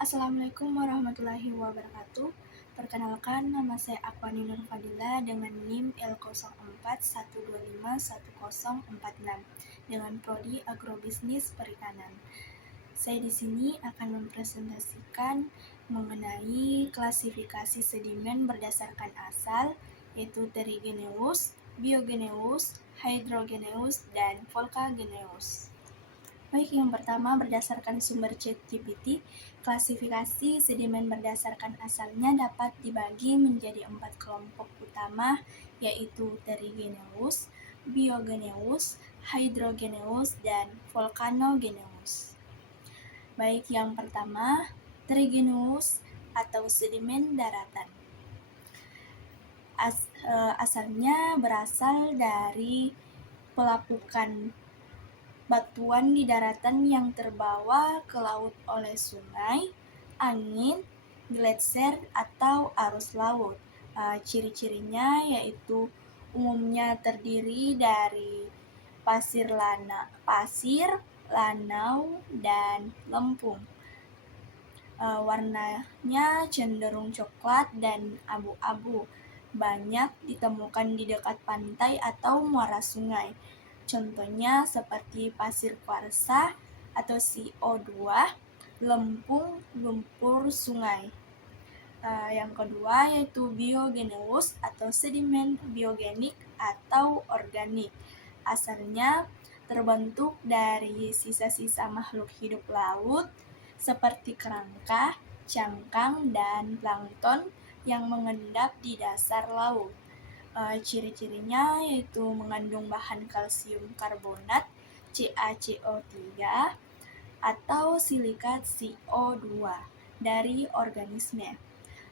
Assalamualaikum warahmatullahi wabarakatuh. Perkenalkan, nama saya Akwani Nur Fadila dengan NIM L0412510046 dengan prodi Agrobisnis Perikanan. Saya di sini akan mempresentasikan mengenai klasifikasi sedimen berdasarkan asal, yaitu Terrigenous, Biogenous, Hydrogenous, dan Volcagenous. Baik, yang pertama berdasarkan sumber ChatGPT, klasifikasi sedimen berdasarkan asalnya dapat dibagi menjadi 4 kelompok utama, yaitu Terrigenous, Biogenous, Hydrogenous, dan Volcanogenous. Baik, yang pertama, Terrigenous atau sedimen daratan. Asalnya berasal dari pelapukan batuan di daratan yang terbawa ke laut oleh sungai, angin, gletser, atau arus laut. Ciri-cirinya yaitu umumnya terdiri dari pasir, lanau, dan lempung. Warnanya cenderung coklat dan abu-abu. Banyak ditemukan di dekat pantai atau muara sungai. Contohnya seperti pasir kuarsa atau CO2, lempung, lumpur sungai. Yang kedua yaitu biogenous atau sedimen biogenik atau organik. Asalnya terbentuk dari sisa-sisa makhluk hidup laut seperti kerangka, cangkang, dan plankton yang mengendap di dasar laut. Ciri-cirinya yaitu mengandung bahan kalsium karbonat CaCO3 atau silikat CO2 dari organisme.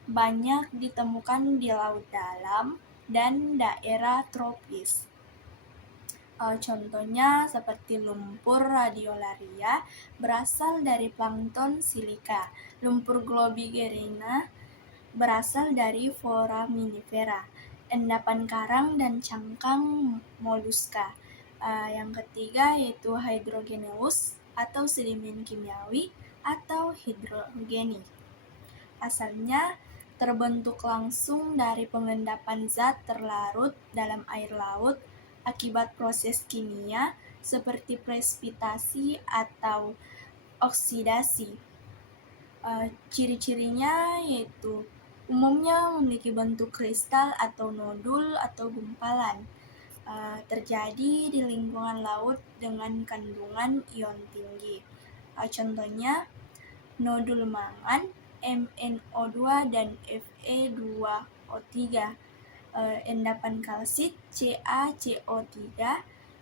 Banyak ditemukan di laut dalam dan daerah tropis. Contohnya seperti lumpur radiolaria berasal dari plankton silika. Lumpur globigerina berasal dari foraminifera. Endapan karang dan cangkang moluska. Yang ketiga yaitu hydrogenous atau sedimen kimiawi atau hidrogeni. Asalnya terbentuk langsung dari pengendapan zat terlarut dalam air laut akibat proses kimia seperti presipitasi atau oksidasi. Ciri-cirinya yaitu umumnya memiliki bentuk kristal atau nodul atau gumpalan. Terjadi di lingkungan laut dengan kandungan ion tinggi. Contohnya nodul mangan, MnO2 dan Fe2O3, endapan kalsit, CaCO3,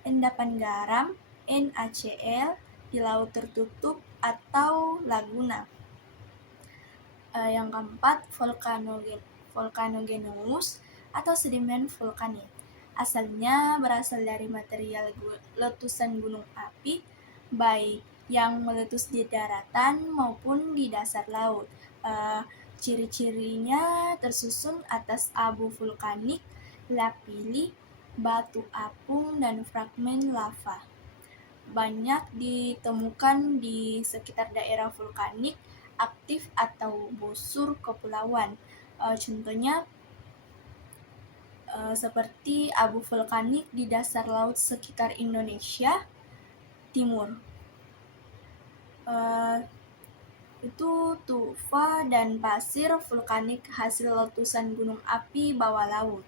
endapan garam, NaCl di laut tertutup atau laguna. Yang keempat, volcanogenous atau sedimen vulkanik. Asalnya berasal dari material letusan gunung api, baik yang meletus di daratan maupun di dasar laut. Ciri-cirinya tersusun atas abu vulkanik, lapili, batu apung, dan fragmen lava. Banyak ditemukan di sekitar daerah vulkanik aktif atau busur kepulauan. Contohnya seperti abu vulkanik di dasar laut sekitar Indonesia Timur. Itu tufa dan pasir vulkanik hasil letusan gunung api bawah laut.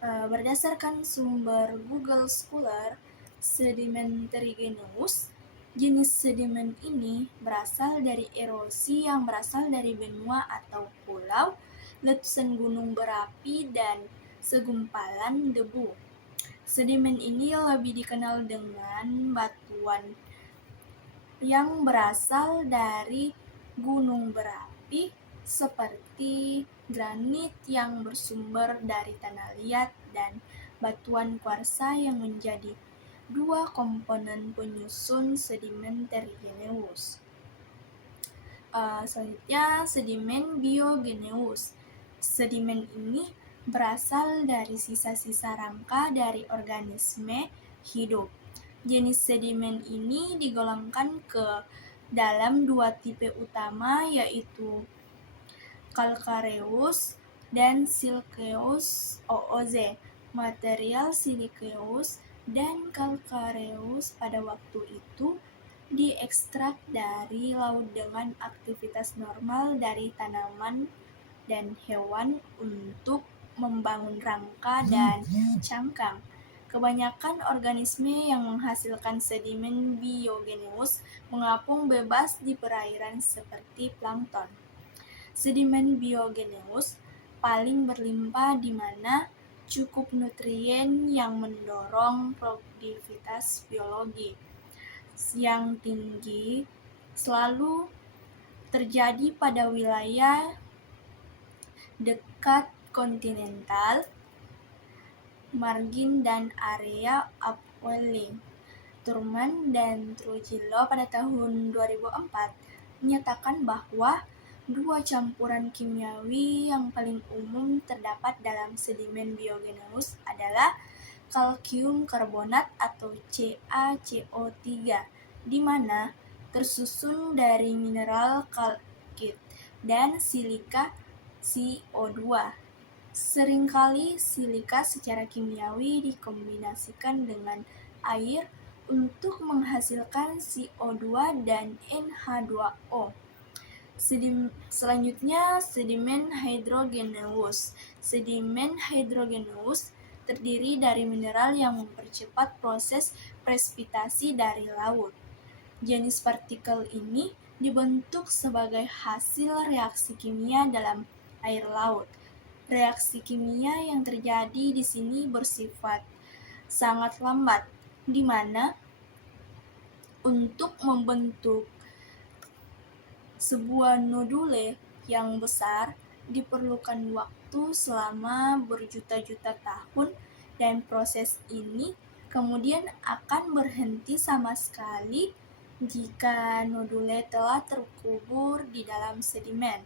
Berdasarkan sumber Google Scholar, sedimen Terrigenous, jenis sedimen ini berasal dari erosi yang berasal dari benua atau pulau, letusan gunung berapi, dan segumpalan debu. Sedimen ini lebih dikenal dengan batuan yang berasal dari gunung berapi seperti granit yang bersumber dari tanah liat dan batuan kuarsa yang menjadi dua komponen penyusun sedimen Terrigenous. Selanjutnya sedimen biogenous. Sedimen ini berasal dari sisa-sisa rangka dari organisme hidup. Jenis sedimen ini digolongkan ke dalam dua tipe utama, yaitu calcareous dan silicious OOZ. Material silicious dan calcareous pada waktu itu diekstrak dari laut dengan aktivitas normal dari tanaman dan hewan untuk membangun rangka dan cangkang. Kebanyakan organisme yang menghasilkan sedimen biogeneus mengapung bebas di perairan seperti plankton. Sedimen biogeneus paling berlimpah di mana cukup nutrien yang mendorong produktivitas biologi yang tinggi selalu terjadi pada wilayah dekat kontinental, margin dan area upwelling. Thurman dan Trujillo pada tahun 2004 menyatakan bahwa dua campuran kimiawi yang paling umum terdapat dalam sedimen biogeneus adalah kalsium karbonat atau CaCO3, di mana tersusun dari mineral kalkit dan silika CO2. Seringkali silika secara kimiawi dikombinasikan dengan air untuk menghasilkan CO2 dan NH2O. Selanjutnya, sedimen hydrogeneous. Sedimen hydrogeneous terdiri dari mineral yang mempercepat proses presipitasi dari laut. Jenis partikel ini dibentuk sebagai hasil reaksi kimia dalam air laut. Reaksi kimia yang terjadi di sini bersifat sangat lambat, di mana untuk membentuk sebuah nodule yang besar diperlukan waktu selama berjuta-juta tahun, dan proses ini kemudian akan berhenti sama sekali jika nodule telah terkubur di dalam sedimen.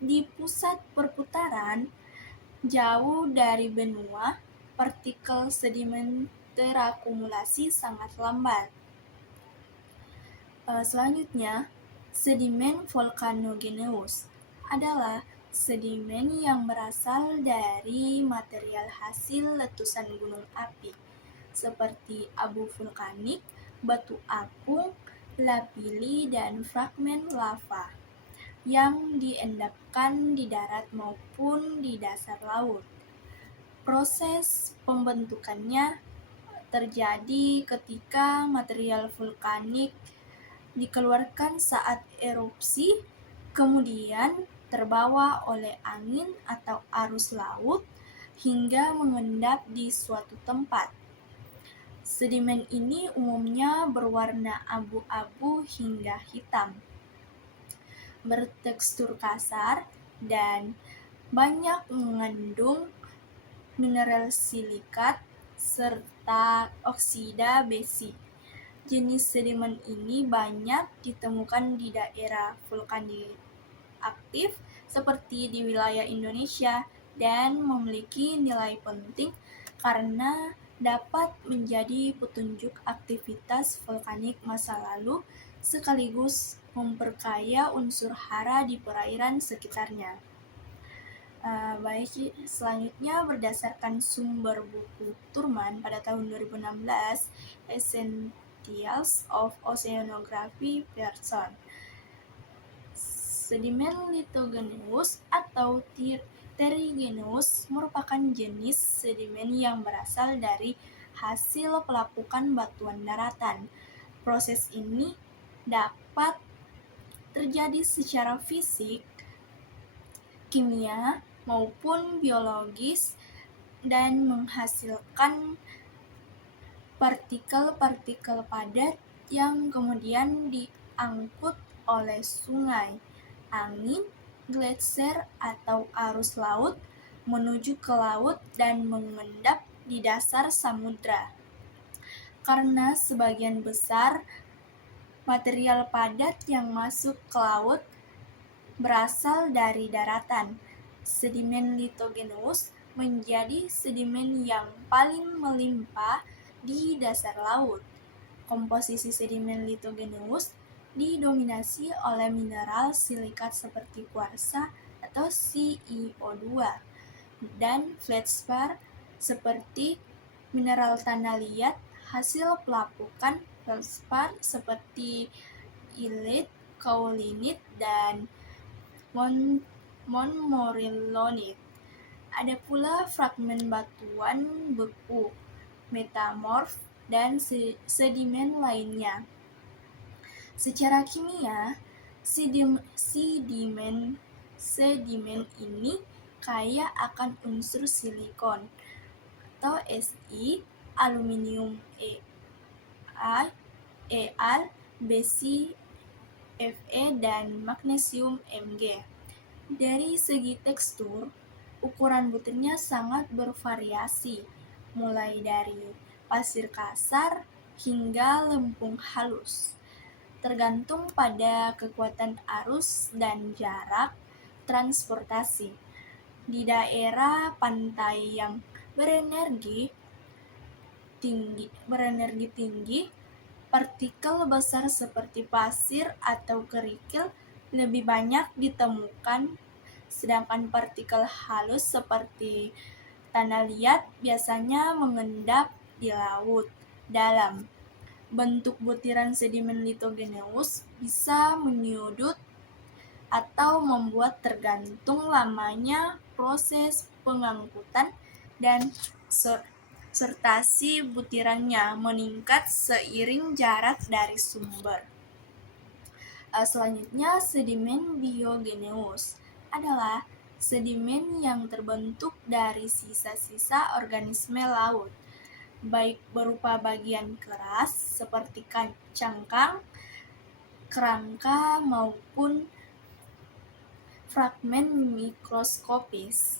Di pusat perputaran jauh dari benua, partikel sedimen terakumulasi sangat lambat. Selanjutnya, sedimen volcanogeneous adalah sedimen yang berasal dari material hasil letusan gunung api, seperti abu vulkanik, batu apung, lapilli, dan fragmen lava yang diendapkan di darat maupun di dasar laut. Proses pembentukannya terjadi ketika material vulkanik dikeluarkan saat erupsi, kemudian terbawa oleh angin atau arus laut hingga mengendap di suatu tempat. Sedimen ini umumnya berwarna abu-abu hingga hitam, bertekstur kasar, dan banyak mengandung mineral silikat serta oksida besi. Jenis sedimen ini banyak ditemukan di daerah vulkanik aktif seperti di wilayah Indonesia dan memiliki nilai penting karena dapat menjadi petunjuk aktivitas vulkanik masa lalu sekaligus memperkaya unsur hara di perairan sekitarnya. Selanjutnya berdasarkan sumber buku Thurman pada tahun 2016, Essentials of Oceanography Pearson. Sedimen lithogeneous atau terrigenous merupakan jenis sedimen yang berasal dari hasil pelapukan batuan daratan. Proses ini dapat terjadi secara fisik, kimia, maupun biologis dan menghasilkan partikel-partikel padat yang kemudian diangkut oleh sungai, angin, gletser, atau arus laut menuju ke laut dan mengendap di dasar samudra. Karena sebagian besar material padat yang masuk ke laut berasal dari daratan, sedimen lithogeneous menjadi sedimen yang paling melimpah di dasar laut. Komposisi sedimen litogeneus didominasi oleh mineral silikat seperti kuarsa atau CiO2 dan feldspar seperti mineral tanah liat hasil pelapukan feldspar seperti ilit, kaulinit, dan montmorillonit. Ada pula fragmen batuan beku, metamorf, dan sedimen lainnya. Secara kimia, sedimen ini kaya akan unsur silikon atau Si, aluminium Al, besi Fe, dan magnesium Mg. Dari segi tekstur, ukuran butirnya sangat bervariasi, mulai dari pasir kasar hingga lempung halus, tergantung pada kekuatan arus dan jarak transportasi. Di daerah pantai yang berenergi tinggi, partikel besar seperti pasir atau kerikil lebih banyak ditemukan, sedangkan partikel halus seperti tanah liat biasanya mengendap di laut dalam. Bentuk butiran sedimen litogeneus bisa menyudut atau membuat tergantung lamanya proses pengangkutan dan sortasi butirannya meningkat seiring jarak dari sumber. Selanjutnya, sedimen biogeneus adalah sedimen yang terbentuk dari sisa-sisa organisme laut, baik berupa bagian keras seperti cangkang, kerangka, maupun fragmen mikroskopis.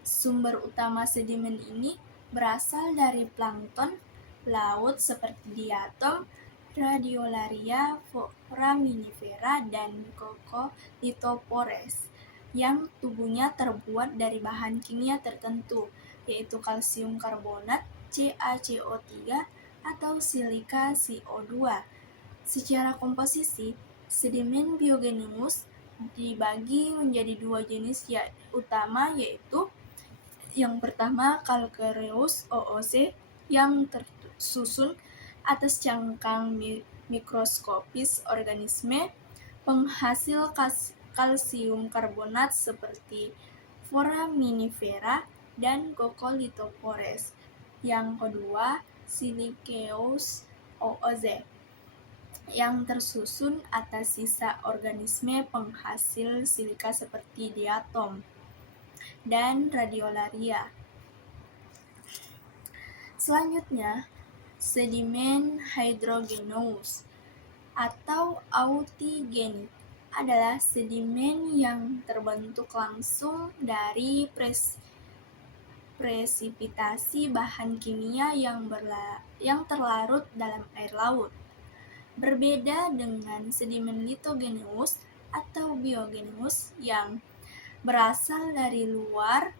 Sumber utama sedimen ini berasal dari plankton laut seperti diatom, Radiolaria, foraminifera, dan Coccolithopores yang tubuhnya terbuat dari bahan kimia tertentu, yaitu kalsium karbonat, CaCO3, atau silika CO2. Secara komposisi, sedimen biogeneus dibagi menjadi dua jenis utama, yaitu yang pertama calcareous OOC yang tersusun atas cangkang mikroskopis organisme penghasil kalsium karbonat seperti foraminifera dan Coccolithopores. Yang kedua, siliceous OOZ yang tersusun atas sisa organisme penghasil silika seperti diatom dan radiolaria. Selanjutnya, sedimen hydrogenous atau autigenik adalah sedimen yang terbentuk langsung dari presipitasi bahan kimia yang terlarut dalam air laut. Berbeda dengan sedimen litogeneus atau biogeneus yang berasal dari luar,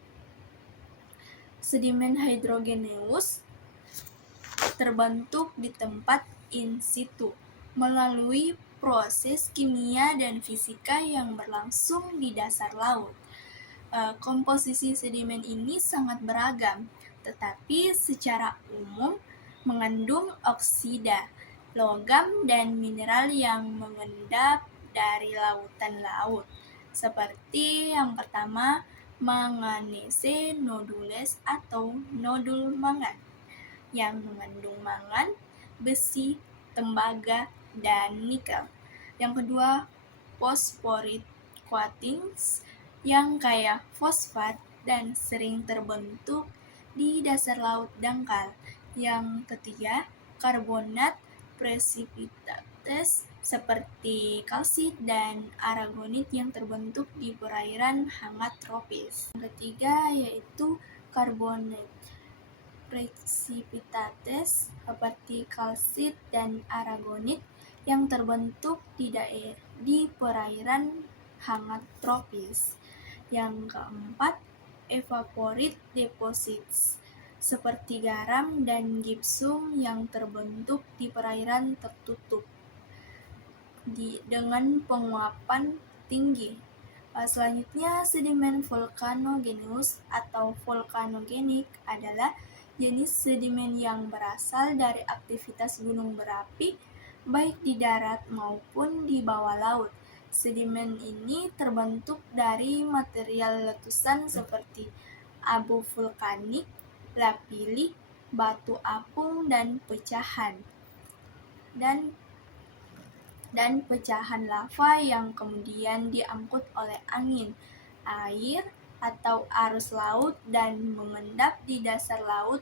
sedimen hydrogeneus terbentuk di tempat in situ melalui proses kimia dan fisika yang berlangsung di dasar laut. Komposisi sedimen ini sangat beragam, tetapi secara umum mengandung oksida, logam, dan mineral yang mengendap dari lautan laut, seperti yang pertama manganese nodules atau nodul mangan, yang mengandung mangan, besi, tembaga, dan nikel. Yang kedua, fosforit coatings yang kaya fosfat dan sering terbentuk di dasar laut dangkal. Yang ketiga, karbonat precipitates seperti kalsit dan aragonit yang terbentuk di perairan hangat tropis. Yang ketiga yaitu karbonat precipitates seperti kalsit dan aragonit yang terbentuk di perairan hangat tropis. Yang keempat, evaporite deposits seperti garam dan gipsum yang terbentuk di perairan tertutup dengan penguapan tinggi. Selanjutnya, sedimen vulcanogenous atau volcanogenik adalah jenis sedimen yang berasal dari aktivitas gunung berapi baik di darat maupun di bawah laut. Sedimen ini terbentuk dari material letusan seperti abu vulkanik, lapilli, batu apung, dan pecahan lava yang kemudian diangkut oleh angin, air, atau arus laut dan mengendap di dasar laut.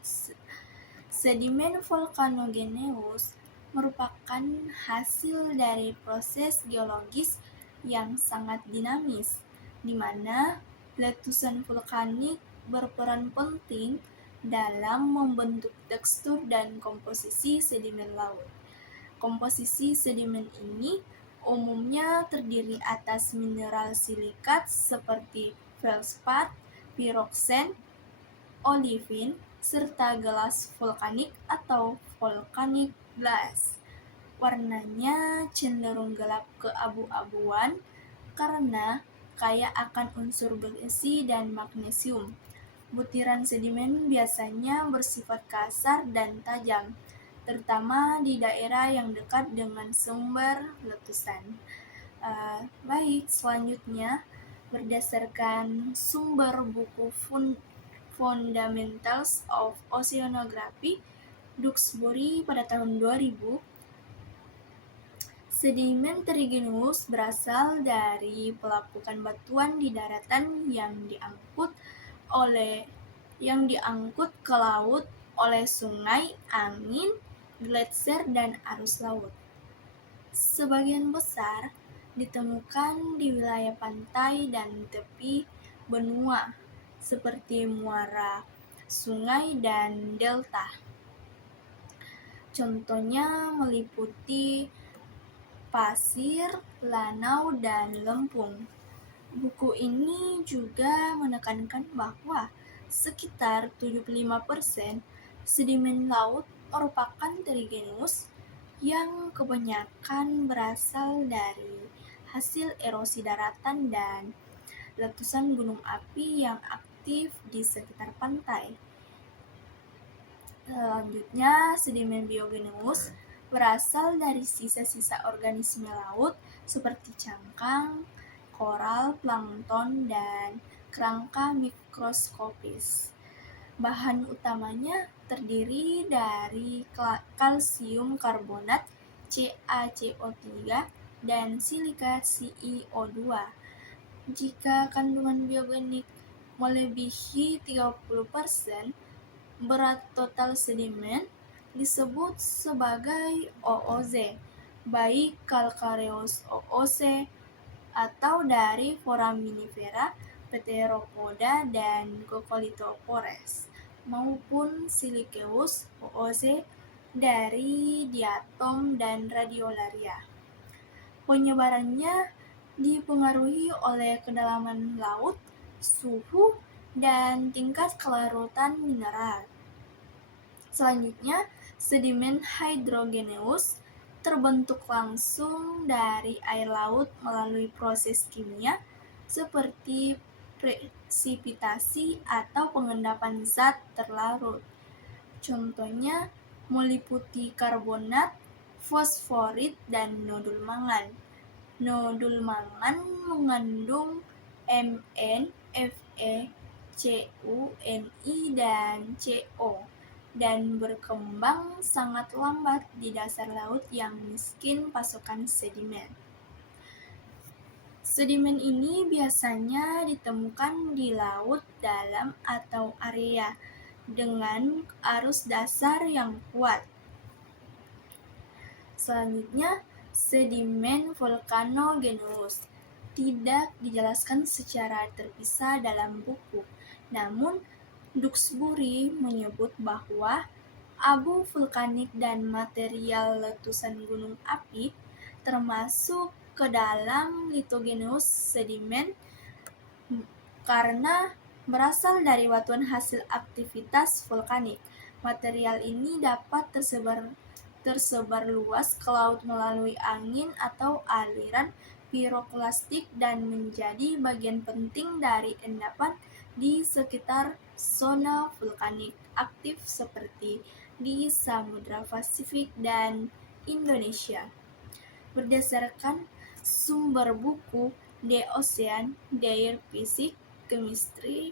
Sedimen vulcanogenous merupakan hasil dari proses geologis yang sangat dinamis, di mana letusan vulkanik berperan penting dalam membentuk tekstur dan komposisi sedimen laut. Komposisi sedimen ini umumnya terdiri atas mineral silikat seperti feldspat, piroxen, olivin, serta gelas vulkanik atau volcanic glass. Warnanya cenderung gelap keabu-abuan karena kaya akan unsur besi dan magnesium. Butiran sedimen biasanya bersifat kasar dan tajam, terutama di daerah yang dekat dengan sumber letusan. Baik, selanjutnya berdasarkan sumber buku Fundamentals of Oceanography Duxbury pada tahun 2000, sedimen terigneous berasal dari pelapukan batuan di daratan yang diangkut ke laut oleh sungai, angin, gletser, dan arus laut. Sebagian besar ditemukan di wilayah pantai dan tepi benua seperti muara sungai dan delta. Contohnya meliputi pasir, lanau, dan lempung. Buku ini juga menekankan bahwa sekitar 75% sedimen laut merupakan terigneous yang kebanyakan berasal dari hasil erosi daratan dan letusan gunung api yang aktif di sekitar pantai. Selanjutnya, sedimen biogeneous berasal dari sisa-sisa organisme laut seperti cangkang, koral, plankton, dan kerangka mikroskopis. Bahan utamanya terdiri dari kalsium karbonat CaCO3 dan silika CiO2. Jika kandungan biogenik melebihi 30%, berat total sedimen disebut sebagai OOZ, baik calcareous OOC atau dari foraminifera, pteropoda, dan Coccolithophores, maupun siliceous OOC dari diatom dan radiolaria. Penyebarannya dipengaruhi oleh kedalaman laut, suhu, dan tingkat kelarutan mineral. Selanjutnya, sedimen hydrogeneous terbentuk langsung dari air laut melalui proses kimia seperti presipitasi atau pengendapan zat terlarut. Contohnya meliputi karbonat, fosforit, dan nodul mangan. Nodul mangan mengandung Mn, Fe, Cu, Ni, dan Co, dan berkembang sangat lambat di dasar laut yang miskin pasokan sedimen. Sedimen ini biasanya ditemukan di laut dalam atau area dengan arus dasar yang kuat. Selanjutnya, sedimen volcanogenous tidak dijelaskan secara terpisah dalam buku. Namun, Duxbury menyebut bahwa abu vulkanik dan material letusan gunung api termasuk ke dalam lithogenous sedimen karena berasal dari batuan hasil aktivitas vulkanik. Material ini dapat tersebar luas ke laut melalui angin atau aliran piroklastik dan menjadi bagian penting dari endapan di sekitar zona vulkanik aktif seperti di Samudra Pasifik dan Indonesia. Berdasarkan sumber buku The Ocean, Their Physics, Chemistry,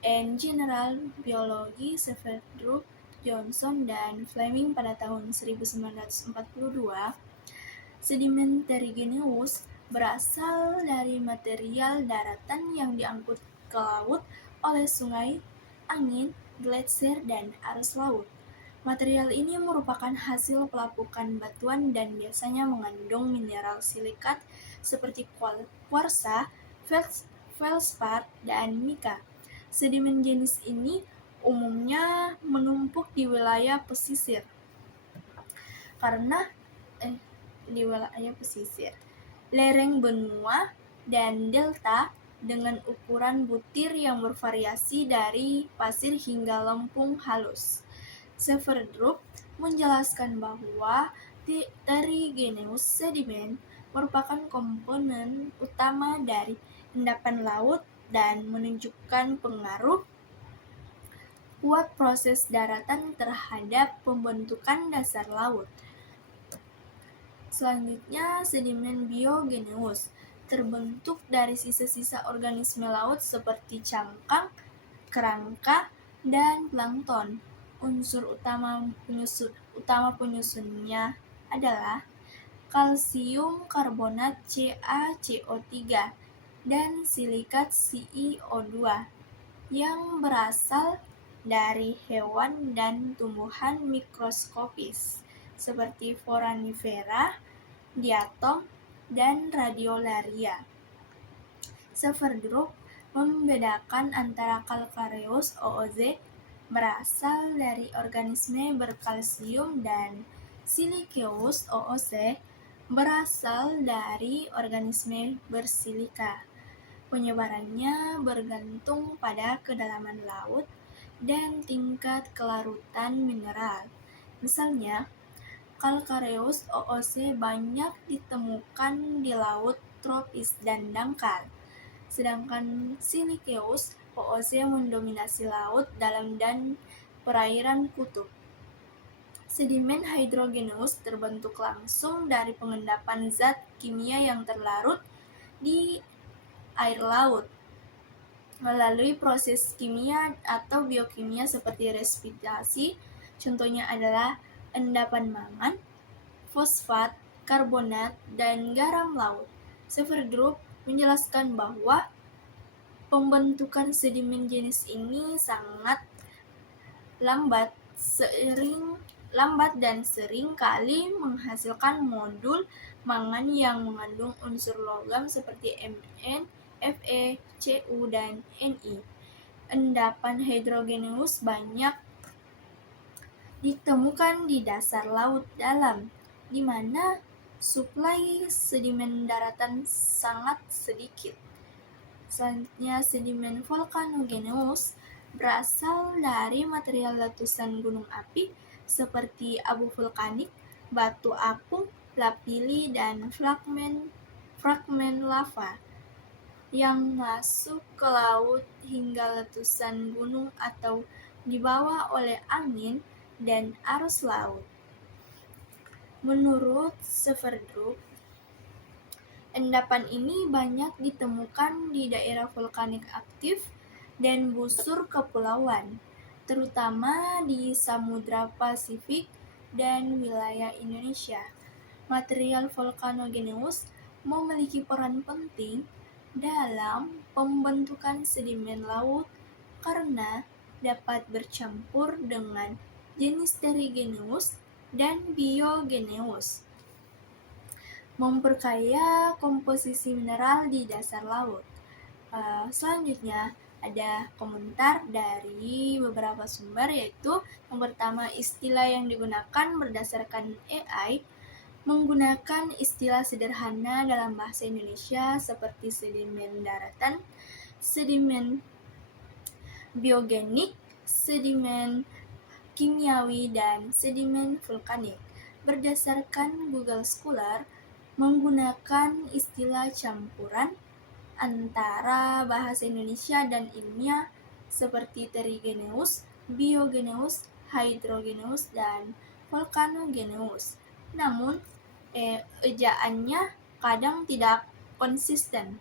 and General Biology Severdrup, Johnson, dan Fleming pada tahun 1942, sedimen terrigenous berasal dari material daratan yang diangkut ke laut oleh sungai, angin, gletser, dan arus laut. Material ini merupakan hasil pelapukan batuan dan biasanya mengandung mineral silikat seperti kuarsa, feldspar, dan mika. Sedimen jenis ini umumnya menumpuk di wilayah pesisir. Lereng benua dan delta dengan ukuran butir yang bervariasi dari pasir hingga lempung halus. Severdrup menjelaskan bahwa terrigenous sedimen merupakan komponen utama dari endapan laut dan menunjukkan pengaruh kuat proses daratan terhadap pembentukan dasar laut. Selanjutnya, sedimen biogeneus terbentuk dari sisa-sisa organisme laut seperti cangkang, kerangka, dan plankton. Unsur utama penyusunnya adalah kalsium karbonat CaCO3 dan silikat CiO2 yang berasal dari hewan dan tumbuhan mikroskopis seperti foraminifera, diatom, dan radiolaria. Severdrup membedakan antara calcareous OOZ berasal dari organisme berkalsium dan siliceous OOC berasal dari organisme bersilika. Penyebarannya bergantung pada kedalaman laut dan tingkat kelarutan mineral. Misalnya, calcareous OOC banyak ditemukan di laut tropis dan dangkal, sedangkan siliceous OOC mendominasi laut dalam dan perairan kutub. Sedimen hydrogenous terbentuk langsung dari pengendapan zat kimia yang terlarut di air laut melalui proses kimia atau biokimia seperti respirasi. Contohnya adalah endapan mangan, fosfat, karbonat, dan garam laut. Severdrup menjelaskan bahwa pembentukan sedimen jenis ini sangat lambat dan sering kali menghasilkan modul mangan yang mengandung unsur logam seperti Mn, Fe, Cu, dan Ni. Endapan hidrogenous banyak ditemukan di dasar laut dalam, di mana suplai sedimen daratan sangat sedikit. Selanjutnya, sedimen volcanogenous berasal dari material letusan gunung api seperti abu vulkanik, batu apung, lapilli, dan fragmen lava yang masuk ke laut hingga letusan gunung atau dibawa oleh angin dan arus laut. Menurut Severdrup, endapan ini banyak ditemukan di daerah vulkanik aktif dan busur kepulauan, terutama di Samudra Pasifik dan wilayah Indonesia. Material volcanogenous memiliki peran penting dalam pembentukan sedimen laut karena dapat bercampur dengan jenis terrigenous dan biogeneous, memperkaya komposisi mineral di dasar laut. Selanjutnya ada komentar dari beberapa sumber, yaitu yang pertama, istilah yang digunakan berdasarkan AI menggunakan istilah sederhana dalam bahasa Indonesia seperti sedimen daratan, sedimen biogenik, sedimen kimiawi, dan sedimen vulkanik. Berdasarkan Google Scholar, menggunakan istilah campuran antara bahasa Indonesia dan ilmiah seperti terigeneus, biogeneus, hydrogeneus, dan volcanogeneus. Namun, ejaannya kadang tidak konsisten.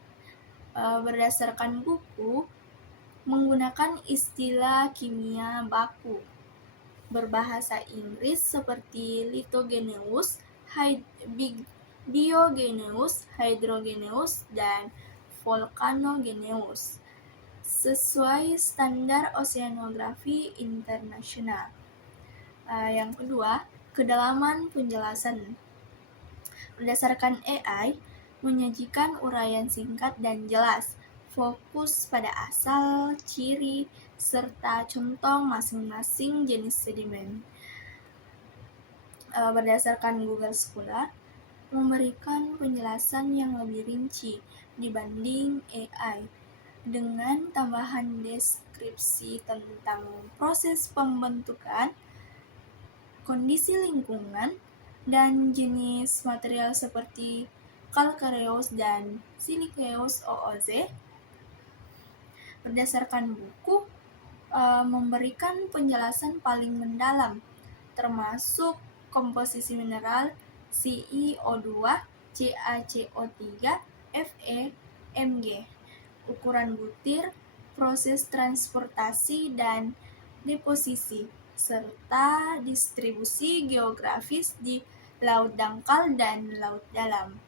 Berdasarkan buku, menggunakan istilah kimia baku berbahasa Inggris seperti lithogeneus, biogeneus, hydrogeneus, dan volcanogeneus sesuai standar oceanografi internasional. Yang kedua, kedalaman penjelasan. Berdasarkan AI, menyajikan uraian singkat dan jelas, fokus pada asal, ciri, serta contoh masing-masing jenis sedimen. Berdasarkan Google Scholar, memberikan penjelasan yang lebih rinci dibanding AI, dengan tambahan deskripsi tentang proses pembentukan, kondisi lingkungan, dan jenis material seperti calcareous dan siliceous OOZ. Berdasarkan buku, memberikan penjelasan paling mendalam, termasuk komposisi mineral, CiO2, CaCO3, Fe, Mg, ukuran butir, proses transportasi dan deposisi, serta distribusi geografis di laut dangkal dan laut dalam.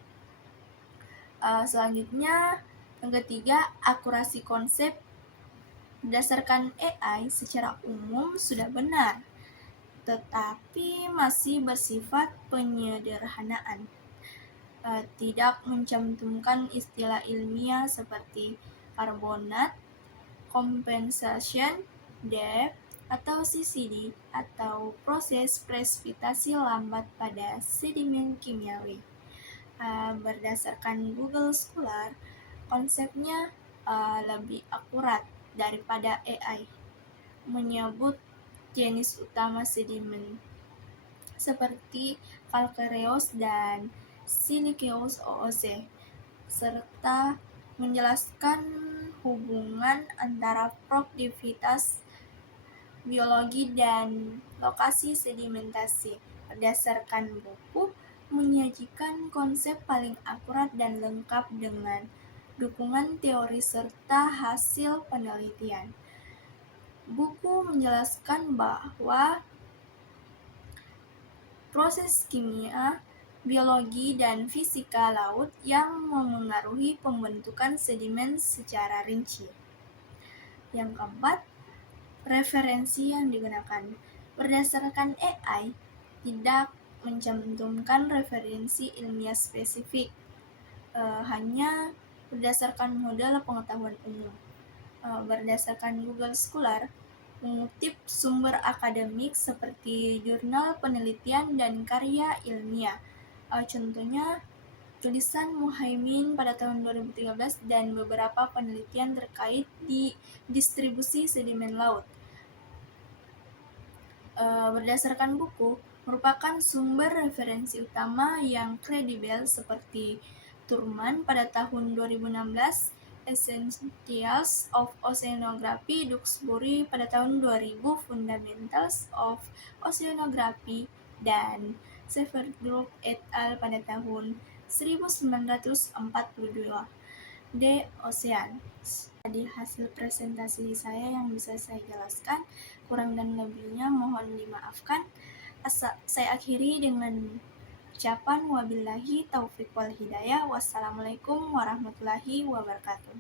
Selanjutnya, yang ketiga, akurasi konsep. Berdasarkan AI secara umum sudah benar, tetapi masih bersifat penyederhanaan. Tidak mencantumkan istilah ilmiah seperti karbonat, compensation, depth, atau CCD, atau proses presipitasi lambat pada sedimen kimiawi. Berdasarkan Google Scholar, konsepnya lebih akurat daripada AI, menyebut jenis utama sedimen seperti calcareous dan siliceous OOZ, serta menjelaskan hubungan antara produktivitas biologi dan lokasi sedimentasi. Berdasarkan buku, menyajikan konsep paling akurat dan lengkap dengan dukungan teori serta hasil penelitian. Buku menjelaskan bahwa proses kimia, biologi, dan fisika laut yang memengaruhi pembentukan sedimen secara rinci. Yang keempat, referensi yang digunakan. Berdasarkan AI, tidak mencantumkan referensi ilmiah spesifik, hanya berdasarkan model pengetahuan umum. Berdasarkan Google Scholar, mengutip sumber akademik seperti jurnal penelitian dan karya ilmiah. Contohnya, tulisan Muhaimin pada tahun 2013 dan beberapa penelitian terkait di distribusi sedimen laut. Berdasarkan buku, merupakan sumber referensi utama yang kredibel seperti Thurman pada tahun 2016, Essentials of Oceanography, Duxbury pada tahun 2000, Fundamentals of Oceanography, dan Severdrup et al. Pada tahun 1942. The Ocean. Tadi hasil presentasi saya yang bisa saya jelaskan, kurang dan lebihnya mohon dimaafkan. Saya akhiri dengan ucapan wabillahi taufiq wal hidayah. Wassalamualaikum warahmatullahi wabarakatuh.